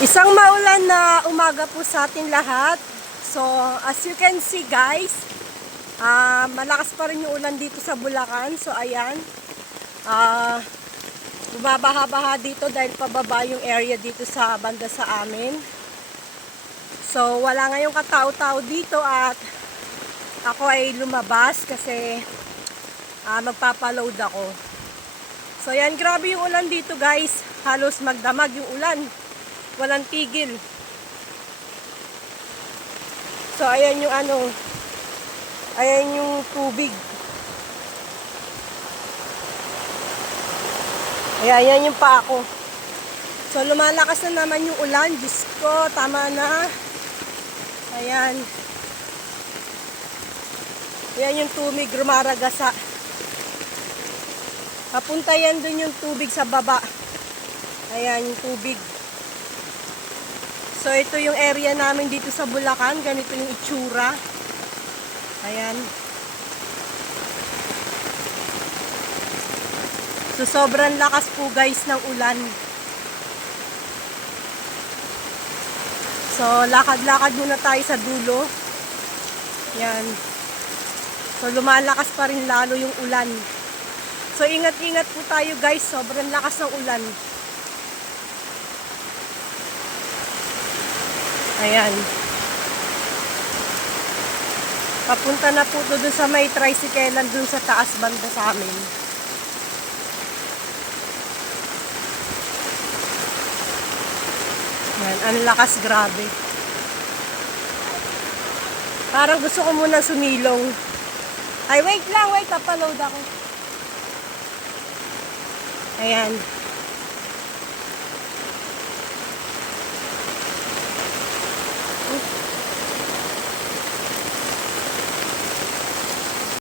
Isang maulan na umaga po sa ating lahat. So, as you can see guys, malakas pa rin yung ulan dito sa Bulacan. So, ayan. Bumabaha-baha dito dahil pababa yung area dito sa banda sa amin. So, wala ngayong katao-tao dito at ako ay lumabas kasi magpapaload ako. So, ayan. Grabe yung ulan dito guys. Halos magdamag yung ulan. Walang tigil. So, ayan yung ayan yung tubig. Ayan yung paa ko. So, lumalakas na naman yung ulan. Diyos ko, tama na. Ayan. Ayan yung tubig, rumaragasa. Papunta yan dun yung tubig sa baba. Ayan yung tubig. So, ito yung area namin dito sa Bulacan. Ganito yung itsura. Ayan. So, sobrang lakas po guys ng ulan. So, lakad-lakad muna tayo sa dulo. Ayan. So, lumalakas pa rin lalo yung ulan. So, ingat-ingat po tayo guys. Sobrang lakas ng ulan. Ayan. Papunta na po doon sa may tricyclean doon sa taas banda sa amin. Ayan, ang lakas, grabe. Parang gusto ko muna sumilong. Ay, wait lang, wait, tapaload ako. Ayan.